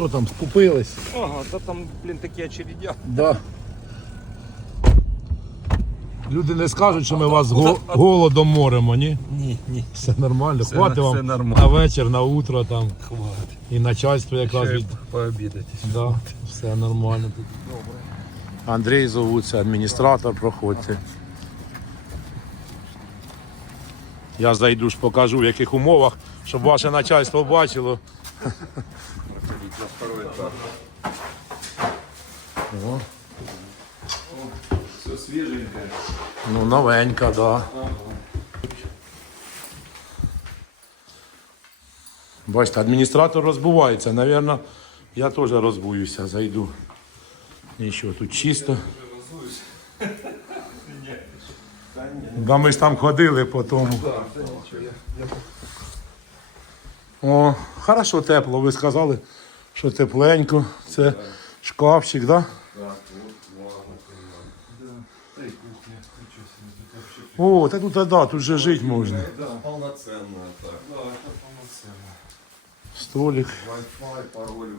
Що там, скупились? Ага, та там, блін, такі очередя. Да. Люди не скажуть, що ми вас го- голодом моримо, ні? Ні, ні. Все нормально. Все Хватить на- вам все нормально. на вечір, на утро там. Хватить. І начальство якраз Ще від... пообідати. Да, все нормально тут. Андрій зовуться, адміністратор, проходьте. Я зайду ж покажу, в яких умовах, щоб ваше начальство бачило. О, Все свіженьке. ну, новенька, так. Да. Бачите, адміністратор розбувається. Навірно, я теж розбуюся, зайду. Нічого, тут чисто. Да ми ж там ходили по тому. О, хорошо тепло, ви сказали, що тепленько. Це шкафчик, так? Да? О, та тут, да, тут же жити можна. Да, полноценная так. Столик, Wi-Fi, пароль,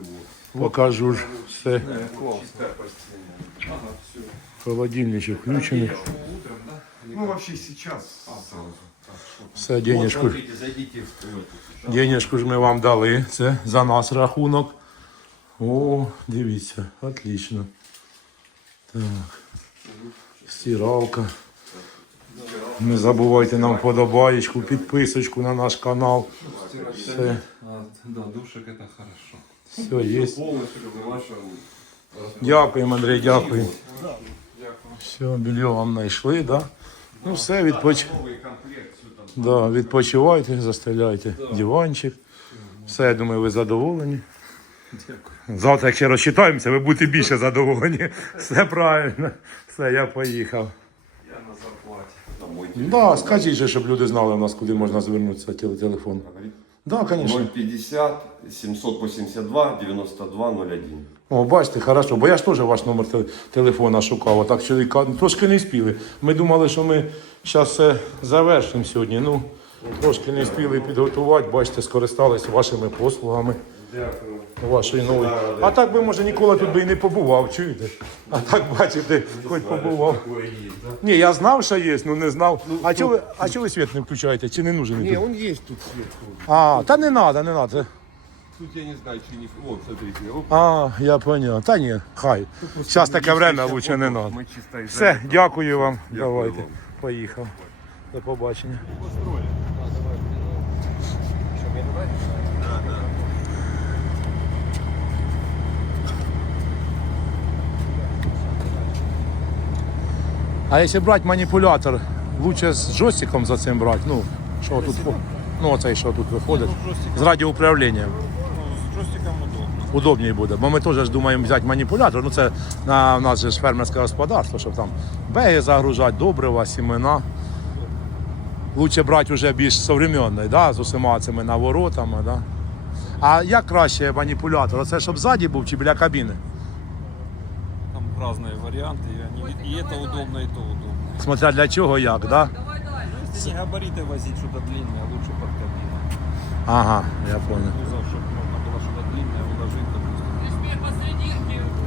вот. покажу ж все. Чистая постельная. Холодильничок включений. Ну, вообще сейчас сразу. Все, денежку. Смотрите, зайдите в. Денежку ж ми вам дали. Це за нас рахунок. О, дивіться, отлично. Так. Стиралка. Не забувайте нам вподобаєчку, підписочку на наш канал. Все, да, душик это хорошо. все є. Дякуємо, Андрій, дякую. Все, белье вам знайшли, да? Ну все, відпоч... да, відпочивайте, застеляйте диванчик. Все, я думаю, ви задоволені. Дякую. Завтра, як ще розчитаємося, ви будете більше задоволені. Все правильно. Все, я поїхав. Я на зарплаті. Домой. Да, скажіть же, щоб люди знали у нас, куди можна звернутися теле- телефон. Да, звісно. 050 782 92 01. О, бачите, хорошо, бо я ж теж ваш номер те- телефона шукав. А так чоловіка трошки не спіли. Ми думали, що ми зараз все завершимо сьогодні. Ну, трошки не спіли підготувати, бачите, скористалися вашими послугами. Дякую. Вашої нової. А так би, може, ніколи тут би і не побував, чуєте? А так бачите, хоч побував. Ні, я знав, що є, ну не знав. А чого ви, а чого ви світ не включаєте? Чи не нужен? він Не, тут? сверху. А, та не треба, не треба. Тут я не знаю, чи не... Вот, смотрите. Оп. А, я поняв. Та ні, хай. Зараз таке время лучше не треба. Все, дякую вам. Давайте. Поїхав. До побачення. А якщо брати маніпулятор, лучше з джойстиком за цим брати. Ну, що тут, ну оцей, що тут виходить. З радіоуправлінням. Ну, з джойстиком удобно. Удобніше буде. Бо ми теж думаємо взяти маніпулятор. Ну це на у нас же ж фермерське господарство, щоб там беги загружати, добрива, сімена. Лучше брати вже більш современний, да, з усіма цими наворотами. Да. А як краще маніпулятор? Оце щоб ззаді був чи біля кабіни? Там разные варианты, и, они, и это удобно, и то удобно. Смотря для чого як, да? Если не габариты возить что-то длинное, лучше под кабину. Ага, я понял. Кузов, чтобы можно было что-то длинное уложить, допустим.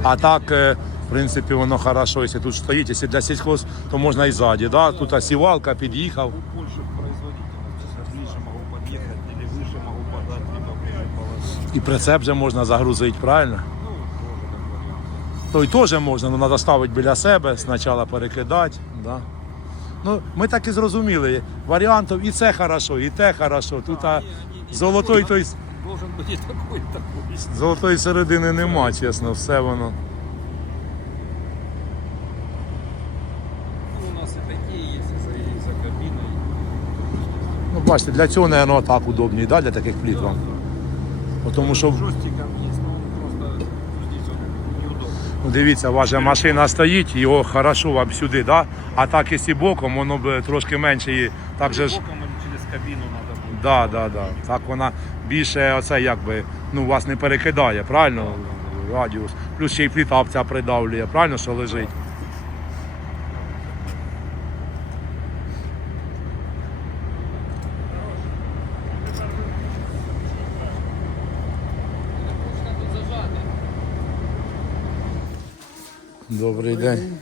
А так, е, в принципі, воно хорошо, якщо тут стоїть, якщо для сільхоз, то можна і ззаді. Да? Тут сівалка під'їхав. Больше производительности. Сейчас ближе могу подъехать, или выше могу подать, либо ближе положить. І прицеп вже можна загрузити, правильно? Ну, тоже как вариант. То й теж можна, але треба ставити біля себе, спочатку перекидати. Да? Ну, ми так і зрозуміли. Варіантів і це хорошо, і те хорошо. Тут а, золотої, той, Должен быть и такой, и такой. золотої середини нема, чесно, все воно. Бачите, для цього, мабуть, так удобніше, да, для таких пліт вам. Тому що неудобно. ну, дивіться, ваша машина стоїть, його хорошо вам сюди, да? а так якщо боком, воно б трошки менше і так же ж. Боком через кабину надо будет. Да, да, да. Так вона більше оце якби ну, вас не перекидає, правильно? Радіус. Плюс ще й пліта ця придавлює, правильно, що лежить. Добрий день.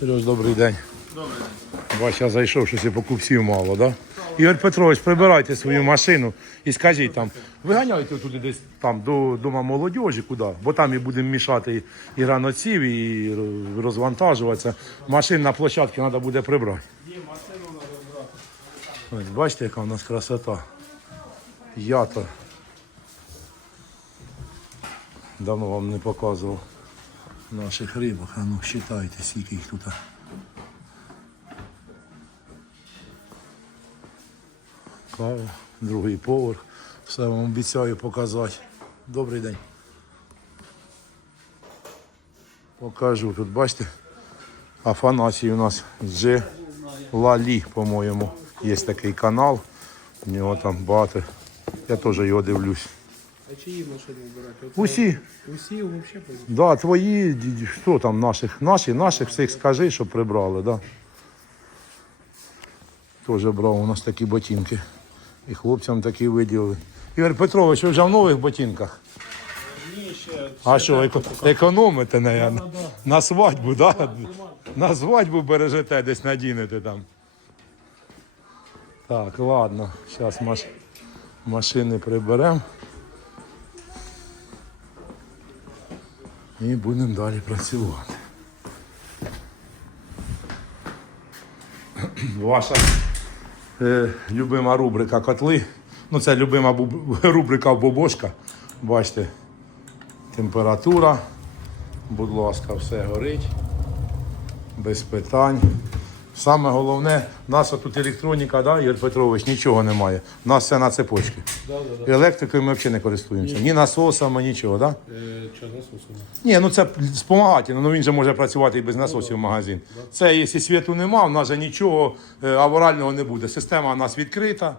Сереж, добрий день. Добрий день. Бач, я зайшов, щось і покупців мало, да? Ігор Петрович, прибирайте свою машину і скажіть там, виганяйте туди десь там до дома молодіжі, куди, бо там і будемо мішати і раноців, і розвантажуватися. Машин на площадці треба буде прибрати. Ось, бачите, яка у нас красота. Ято. Давно вам не показував наших рибок. А ну, считайте, скільки їх тут. Кава, другий поверх. Все вам обіцяю показати. Добрий день. Покажу тут, бачите? Афанасій у нас Дже Лалі, по-моєму. Є такий канал. У нього там багато. Я теж його дивлюсь. А чиї машини вбирати? От Усі. Усі взагалі позиції. Да, твої, ді- ді- хто там наших, наші, наших всіх скажи, щоб прибрали, да. Теж брав у нас такі ботинки. І хлопцям такі виділили. Ігор Петрович, ви вже в нових ботинках? Ні, ще. А що, еко- економите, наверное? На свадьбу, да? На свадьбу бережете, десь надінете там. Так, ладно, зараз маш... машини приберемо. І будемо далі працювати. Ваша е, любима рубрика котли. Ну, це любима рубрика Бобошка. Бачите, температура. Будь ласка, все горить. Без питань. Саме головне, у нас тут електроніка, да, Ігор Петрович, нічого немає. У нас все на цепочці. Да, да, да. Електрикою ми взагалі не користуємося. Ні насосами, нічого, так? Да? Е, Чого насосу? Ні, ну це спомагательно, ну він же може працювати і без насосів в магазин. Це якщо світу нема, в нас же нічого е, аварального не буде. Система у нас відкрита.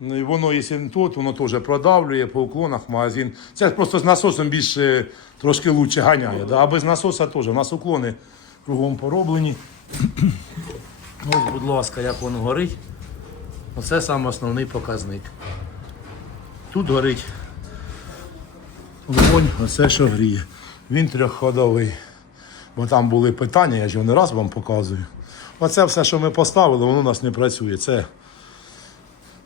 Ну, і Воно, якщо не тут, воно теж продавлює по уклонах магазин. Це просто з насосом більш е, трошки краще ганяє. Да? А без насоса теж. У нас уклони кругом пороблені. Ось, будь ласка, як воно горить. Оце саме основний показник. Тут горить Вогонь, оце що гріє. Він трьохходовий. Бо там були питання, я ж його не раз вам показую. Оце все, що ми поставили, воно у нас не працює. Це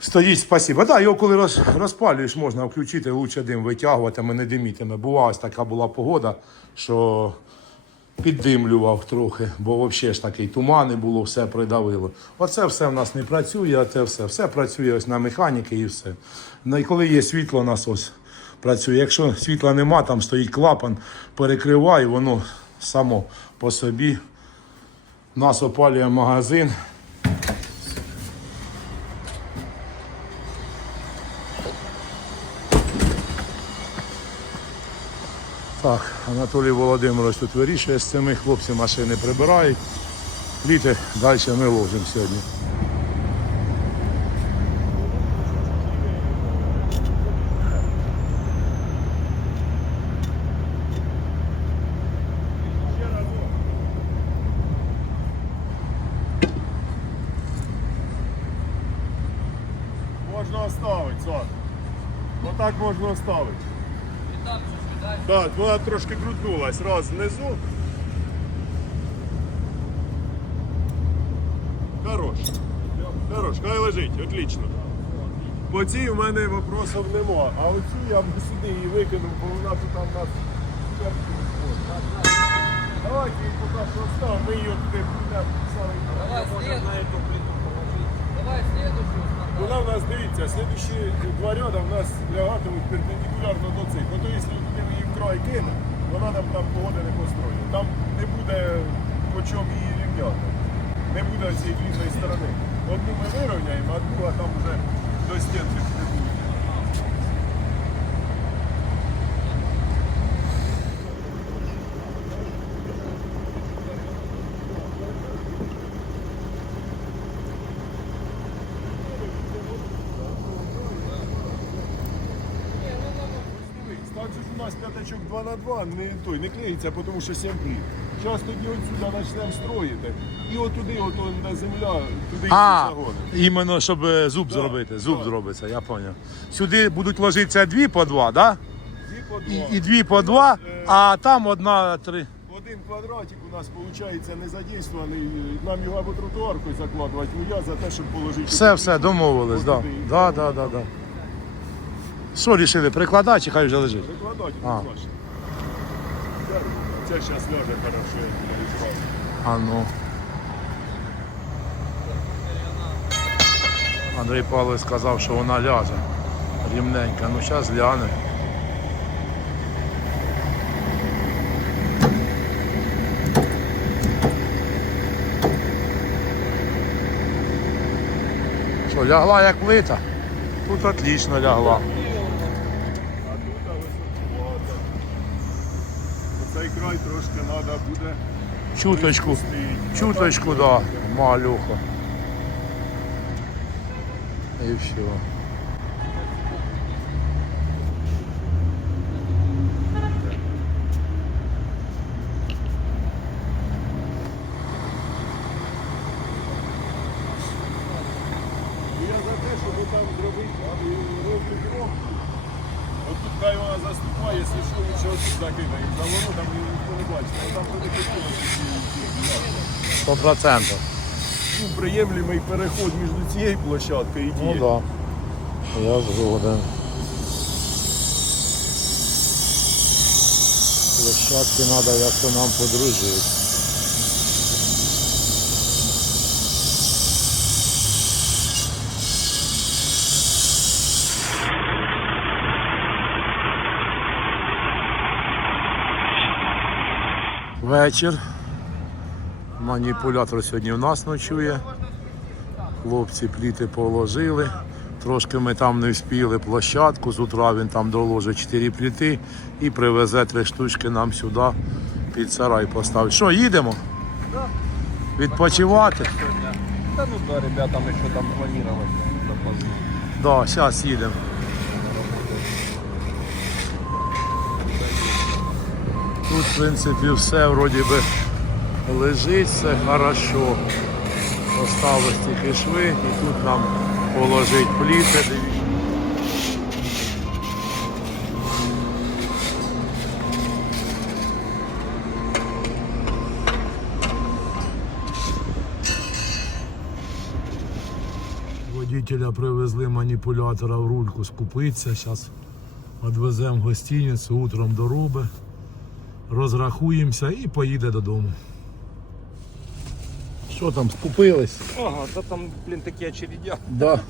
стоїть спасибо. Так, його коли роз, розпалюєш, можна включити, лучше дим витягуватиме, не димітиме. Була така була погода, що піддимлював трохи, бо взагалі ж такий тумани було, все придавило. Оце все в нас не працює, а це все. Все працює ось на механіки і все. Ну і коли є світло, насос працює. Якщо світла нема, там стоїть клапан, перекриває, воно само по собі. Нас опалює магазин. Так, Анатолій Володимирович тут вирішує з цими хлопці машини прибирають. Літи далі ми ложимо сьогодні. Можна оставити, Сон. Отак можна оставити. Так, вона трошки крутнулась. Раз знизу. Хорош. Хорош, хай лежить, отлично. По цій у мене вопросів нема. А оцю я б сюди її викинув, бо вона тут там нас. Давайте її поки що оставимо, ми її туди будемо. Давай следующую. Давай следующую. Вона в нас, дивіться, слідчі два ряда в нас лягатимуть перпендикулярно до цих. Ото якщо її в край кине, вона нам там погоди не построїть. Там не буде по чому її рівняти. Не буде цієї рівної сторони. Одну ми вирівняємо, а друга там вже до стінки не буде. Так же ж у нас п'ятачок 2 на 2 не той, не клеїться, тому що 7 пліт. Зараз тоді отсюди почнемо строїти. І отуди, ото на земля, туди А, загонимо. іменно щоб е, зуб Да, зробити. Зуб да. зробиться, я зрозумів. Сюди будуть ложитися дві по два, да? Дві по І, два. і дві по два, а там одна три. один квадратик у нас виходить не задействований. Нам його або тротуаркою закладувати, ну я за те, щоб положити. Все, все, домовились, да. Да, да, да, да. Що рішили, прикладати чи хай вже лежить? Закладати, А. будь ласка. Це зараз ляже хорошо. А ну. Андрій Павлович сказав, що вона ляже. Рівненька. Ну зараз ляне. Що, лягла як плита? Тут отлично лягла. А тут а високувато. Оцей край трошки треба буде Чуточку. стоїть. Чуточку, да, малюха. І все. 100%. Ну, переход між цією площадкою і Ну тією. так. Да. Я згоден. Площадки треба як то нам подружити. Вечір. Маніпулятор сьогодні в нас ночує. Хлопці пліти положили. Трошки ми там не вспіли площадку. З утра він там доложить 4 пліти і привезе три штучки нам сюди під сарай поставить. Що, їдемо? Відпочивати? Да ну да, ребятам еще там допоздно. Да, зараз їдемо. Тут, в принципі, все вроді би лежить, все хорошо. Осталось тільки шви і тут нам положить пліти. Водителя привезли маніпулятора в рульку скупитися. Зараз відвеземо гостиницю, утром доробить, розрахуємося і поїде додому. Що там, скупились? Ага, да там, блин, такие очередя. Да.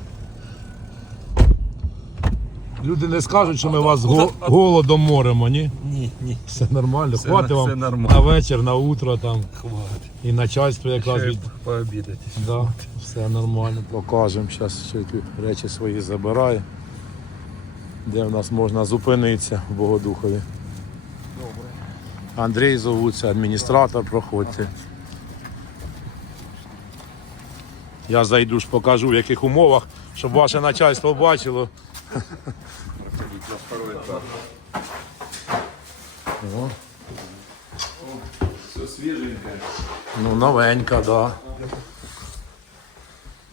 Люди не скажуть, що ми вас го- голодом моримо, ні? Ні, ні. Все нормально. Все Хватить на- вам нормально. на вечір, на утро там. Хватит. І начальство якраз від... пообедать. Да, все нормально. Покажемо. Зараз ще тут речі свої забираю. Де в нас можна зупинитися в Богодухові. Андрій зовуться, адміністратор, проходьте. Я зайду ж покажу, в яких умовах, щоб ваше начальство бачило. О, Все свеженькое. ну, новенька, да.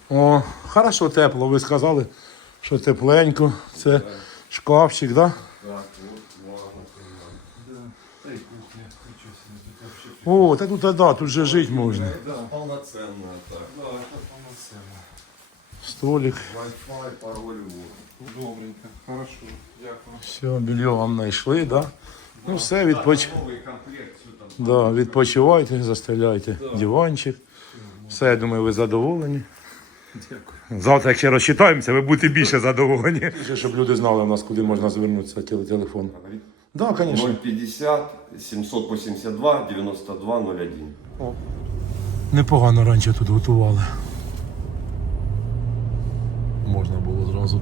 О, хорошо тепло, ви сказали, що тепленько. Це шкафчик, так? да? О, та тут, да, тут же жити можна. Да, полноценно так. Столик. Wi-Fi, пароль, вот. Добренько, хорошо. Дякую. Все, белье вам знайшли, да? Ну все, відпоч... Да, відпочивайте, застеляйте диванчик. Все, я думаю, ви задоволені. Дякую. Завтра, як ще розчитаємося, ви будете більше задоволені. Щоб люди знали у нас, куди можна звернутися телефон. Да, звісно. 050 782 92 01. Непогано раніше тут готували. Можна було зразу.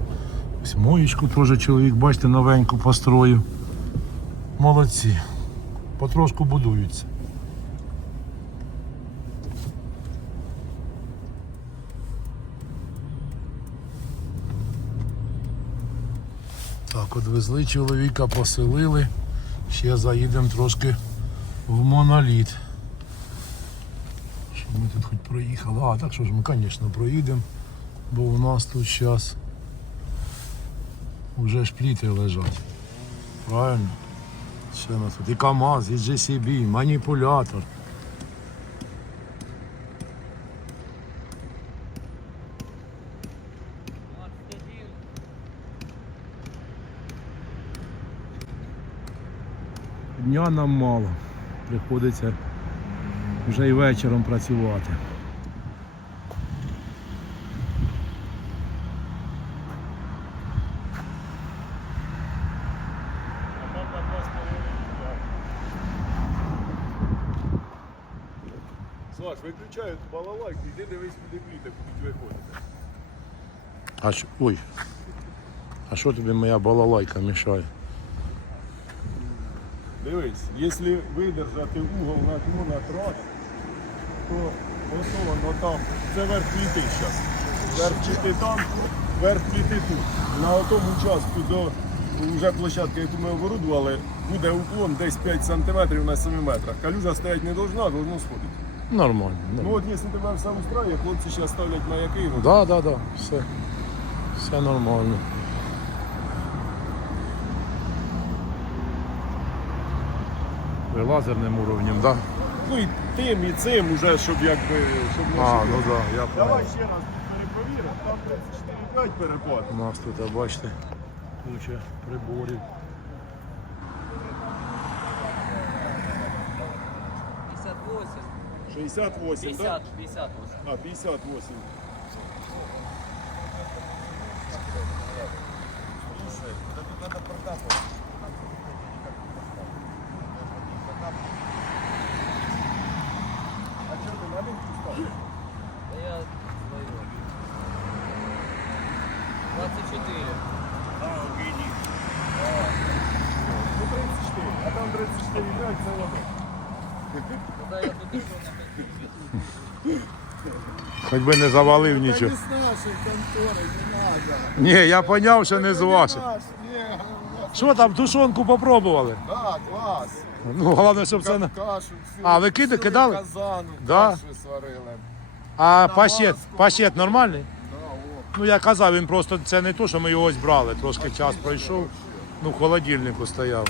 Ось моєчку теж чоловік, бачите, новеньку построїв. Молодці. Потрошку будуються. Так, от везли чоловіка, поселили. Ще заїдемо трошки в моноліт. Щоб ми тут хоч проїхали. А, так що ж ми, звісно, проїдемо, бо у нас тут зараз вже ж пліти лежать. Правильно? У нас тут? І КАМАЗ, і GCB, маніпулятор. Дня нам мало. Приходиться вже і вечором працювати. А там на два з половиною мільярди. Саш, виключають балалайку, йди дивись, куди пліти будуть виходити. А що, ой. А що тобі моя балалайка мішає? Дивись, якщо видержати угол на дну на трас, то ось там, це верх пліти зараз. Верх пліти там, верх пліти тут. На тому участку до вже площадки, яку ми оборудували, буде уклон десь 5 см на 7 метрах. Калюжа стоять не должна, должно сходити. Нормально. Ну нормально. от якщо тебе все устраює, хлопці зараз ставлять маяки. от Да, да, да. Все. Все нормально. Ви лазерним уровнем, да? Ну і тим, і цим уже, щоб якби, щоб не А, ну да, я Давай понял. ще раз перепровіримо, там 34,5 перепад. У нас тут, а, бачите, куча приборів. 58. 68, да? 50, 58. А, 58. А что ты маленький стал? Да я свою. 24. Ну 34, а там 34,5 це воно. Ну да я тут еще на Хоч би не завалив нічого. з нашої контори, не надо. Ні, я поняв, що не з ваших. Що там, тушонку попробували? да, клас. Ну, головне, щоб це. на- Кашу, всю, А, ви кида- всю кидали? казану, Да? кашу сварили. А пашет, маску. пашет нормальний? Да. Ну я казав, він просто це не то, що ми його ось брали. Трошки час пройшов. Ну, в холодильнику стояв.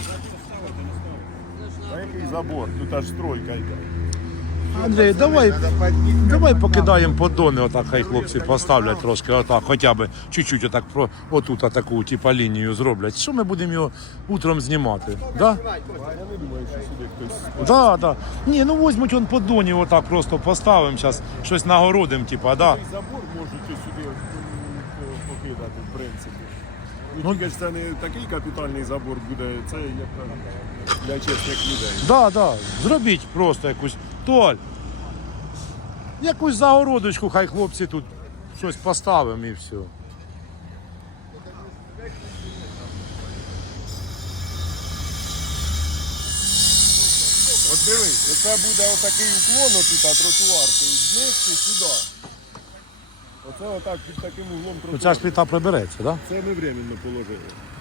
А який забор? Тут аж стройка йде. Андрій, давай, давай покидаємо поддони, отак хай хлопці поставлять трошки, отак, хоча б чуть-чуть отак про отут таку типа лінію зроблять. Що ми будемо його утром знімати? Да? Да, да. Ні, ну візьмуть он поддоні, отак просто поставимо зараз, щось нагородимо, типа, да. Забор можуть сюди покидати, в принципі. Ну, тільки ж це не такий капітальний забор буде, це як для чесних людей. Да, да. Зробіть просто якусь. Толь. Якусь загородочку, хай хлопці тут щось поставимо і все. От дивись, це буде отакий уклон отут, тротуар, ти знизки сюди. Оце отак під таким углом Ну, ця ж плита прибереться, да? Це ми временно положили.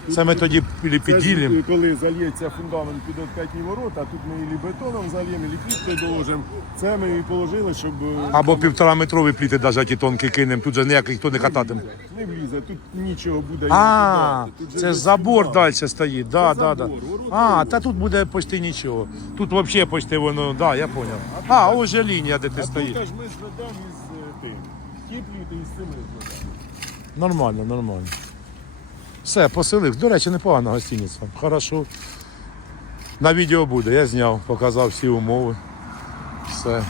Це ми тоді підділимо. коли зальється фундамент під откатні ворота, тут ми і бетоном зальємо, і пліткою доложимо. Це ми і положили, щоб е, Або півтора метрові пліти навіть ті тонкі кинемо, тут же ніяких хто не кататиме. не влізе, тут нічого буде. А, це забор далі стоїть. Да, да, да. А, та тут буде почти нічого. Тут взагалі почти воно, да, я зрозумів. А, ось же лінія, де ти стоїш. ми зведемо із е, тим. Ті пліти із цими зведемо. Нормально, нормально. Все, поселив. До речі, непогана гостиниця. Хорошо. На відео буде, я зняв, показав всі умови. Все.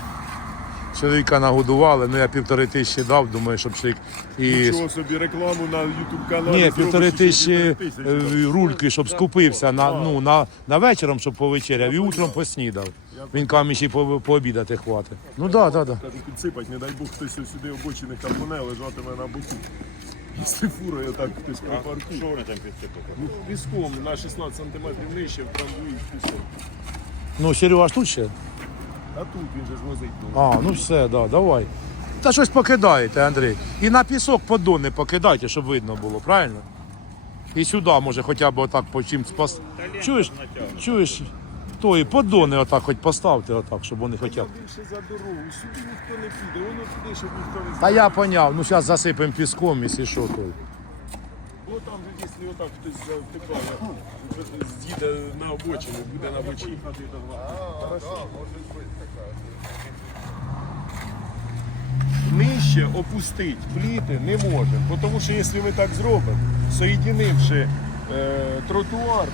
Чоловіка нагодували, ну я півтори тисячі дав, думаю, щоб чоловік і. Нічого собі рекламу на YouTube каналі. Ні, півтори тисячі е, рульки, щоб скупився на, ну, на, на вечором, щоб повечеряв, і утром поснідав. Він каже, мені ще по- пообідати хватить. Ну так, так, так. Кажу, підсипать, не дай Бог хтось сюди обочини капоне лежатиме на боку. Якщо фурою так хтось припаркує. Що вони там підсипати? Ну, піском на 16 см нижче втрамбують пісок. Ну, Серега ж тут ще? А тут він же ж возить. ну. А, ну все, да, давай. Та щось покидаєте, Андрій. І на пісок поддони покидайте, щоб видно було, правильно? І сюди, може, хоча б отак по чим спас. Чуєш? Чуєш? То і поддони отак хоч поставте, отак, щоб вони б. Більше за дорогу, сюди ніхто не піде, воно туди, щоб ніхто не Та я поняв, ну зараз засипемо піском, якщо що то. От там якщо отак хтось завтикає, з'їде на обочину, буде на обочині. Нижче опустити пліти не можемо, тому що якщо ми так зробимо, соєдинивши е, тротуар,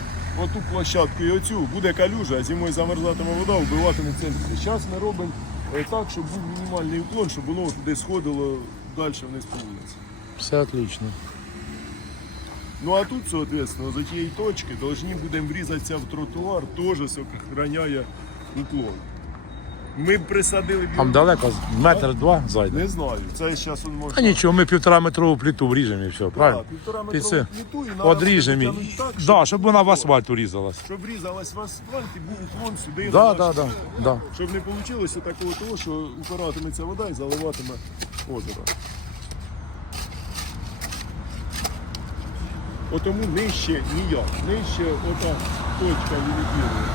оту площадку і оцю, буде калюжа, а зимою замерзатиме вода, вбиватиме центр. Зараз ми робимо е, так, щоб був мінімальний уклон, щоб воно туди сходило далі вниз по вулиці. Все отлично. Ну а тут, соответственно, за тієї точки повинні будемо врізатися в тротуар, теж сохраняє уклон. Ми б присадили б Там далеко, метр два зайде. Не знаю. Це зараз він може. А нічого, ми півтора метрову плиту вріжемо і все, правильно? півтора метрову це плиту і на Одріжемо. і- так, Да, щоб вона в асфальт урізалась. щоб врізалась в асфальт і був уклон сюди. Да, да, да, да. Щоб не вийшло такого того, що упиратиметься вода і заливатиме озеро. Отому нижче ніяк. Нижче ота точка лімітує.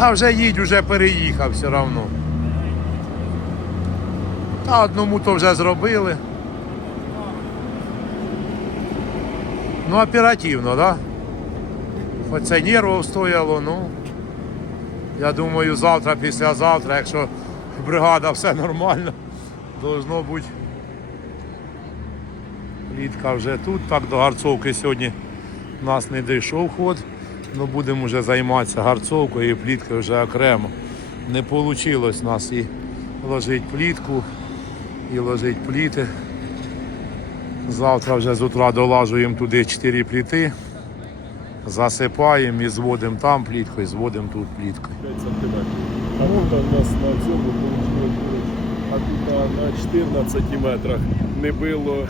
Та вже їдь, вже переїхав все одно. Та одному то вже зробили. Ну, оперативно, так? Да? Хоч це стояло, ну. Я думаю, завтра, післязавтра, якщо бригада все нормально, должно бути. Плітка вже тут, так до Гарцовки сьогодні у нас не дійшов ход. Ну, будемо вже займатися гарцовкою і пліткою вже окремо. Не вийшло у нас і ложити плітку, і ложити пліти. Завтра вже з утра долажуємо туди 4 пліти, засипаємо і зводимо там пліткою, зводимо тут пліткою. 5 сантиметрів. А тут у нас на цьому а тут на- на 14 метрах не було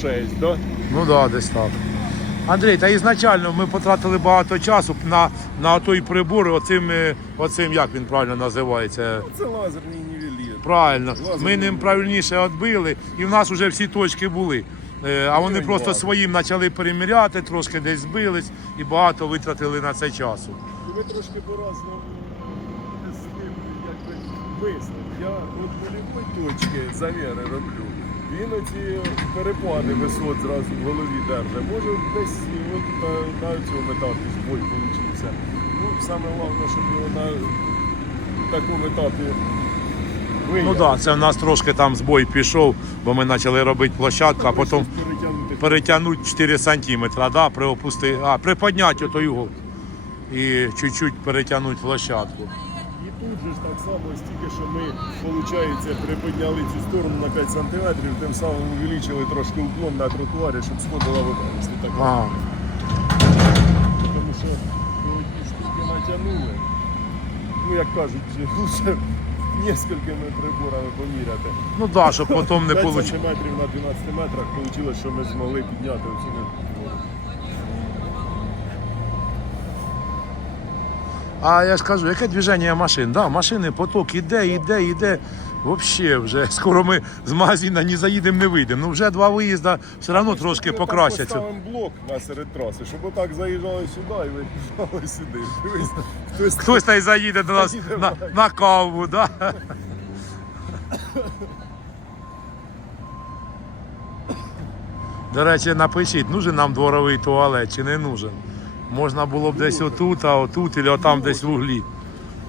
6, да? Ну так, да, десь так. Андрій, та ізначально ми потратили багато часу на, на той прибор, оцим, е, оцим, як він правильно називається. Це лазерний нівелір. Правильно, ми ним правильніше відбили, і в нас вже всі точки були. Е, А вони Ну, просто своїм почали переміряти, трошки десь збились і багато витратили на це часу. І ми трошки по-разному з ним якби висновок. Я от полівої точки заміри роблю. Він оці перепади висот зразу в голові держить. Може десь от на, на цьому етапі збой получився. Ну, саме головне, щоб його на такому етапі Ну так, да, це в нас трошки там збой пішов, бо ми почали робити площадку, а потім перетягнути. перетягнути 4 сантиметри, да, при опусти, а, приподняти ото його і чуть-чуть перетягнути площадку. І тут же ж так само, стільки, що ми, виходить, приподняли цю сторону на 5 см, тим самим увеличили трошки уклон на тротуарі, щоб сходила вода, якщо так. Тому що одні штуки натягнули. Ну, як кажуть, лучше несколькими приборами поміряти. ну так, да, щоб потім не 5 вийшло. сантиметрів на 12 метрах вийшло, що ми змогли підняти оцю А я ж кажу, яке движення машин? Да, машини, поток іде, іде, іде. Взагалі вже скоро ми з магазину ні заїдемо, не вийдемо. Ну вже два виїзда все одно трошки Ми покращаться. Поставимо блок на серед траси, щоб отак заїжджали сюди і виїжджали сюди. Дивись, хтось Хтось та й заїде до нас Заїде в на, на каву, да? До речі, напишіть, нужен нам дворовий туалет чи не нужен. Можна було б десь отут, а отут, або там десь в углі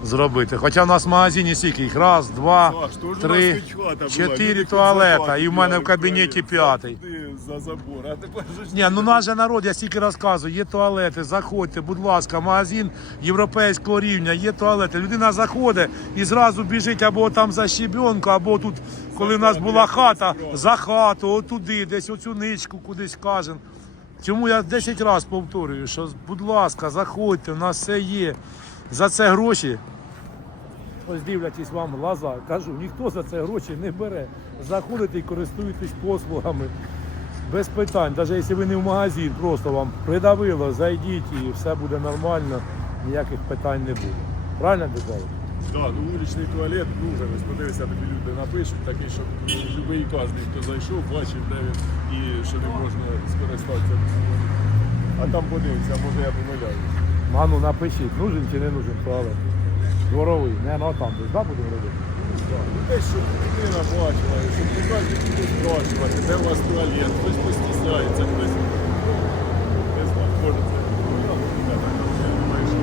зробити. Хоча в нас в магазині скільки їх? Раз, два, Саш, то ж у нас три, була, чотири люди туалета, і в мене в кабінеті п'ятий. За забор, а тепер же ж Ні, ну наш же народ, я стільки розказую, є туалети, заходьте, будь ласка, магазин європейського рівня, є туалети. Людина заходить і зразу біжить або там за щебенку, або тут, коли в нас була хата, за хату, отуди, десь оцю ничку кудись кажем. Чому я 10 разів повторюю, що будь ласка, заходьте, у нас все є. За це гроші. Ось дивлячись вам глаза, кажу, ніхто за це гроші не бере. Заходите і користуєтесь послугами. Без питань, навіть якщо ви не в магазин, просто вам придавило, зайдіть і все буде нормально, ніяких питань не буде. Правильно Дебало? Да, ну вуличний туалет нужен. Ось подивися, тобі люди напишуть, такий, щоб ну, любий кожний, хто зайшов, бачив, де він і що ним можна скористатися. А там подивимося, може я помиляюсь. А ну напишіть, нужен чи не нужен туалет. Дворовий, не ну там десь, да, будемо робити? Да, Ну десь, щоб людина бачила, щоб не кожен буде спрашувати, де у вас туалет, хтось постісняється, хтось, ну, не знаю, може це, ну, не так,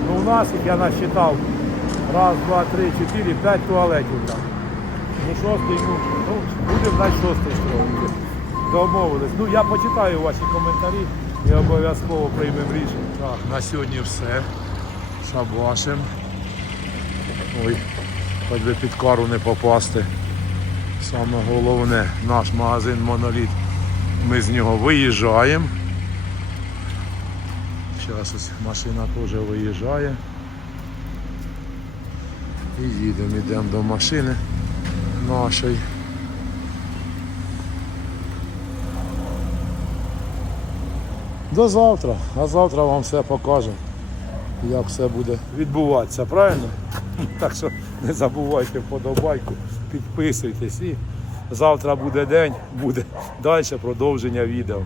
Ну у нас, як я насчитав, раз, два, три, чотири, п'ять туалетів там. Ну шостий, ну, ну будемо знати шостий строїти. Домовились. Ну я почитаю ваші коментарі і обов'язково приймемо рішення. Так, на сьогодні все. Шабашим. Ой, хоч би під кару не попасти. Саме головне, наш магазин Моноліт. Ми з нього виїжджаємо. Зараз ось машина теж виїжджає. І їдемо, йдемо до машини нашої. До завтра, а завтра вам все покажемо, як все буде відбуватися, правильно? Так що не забувайте вподобайку, підписуйтесь і завтра буде день, буде далі продовження відео.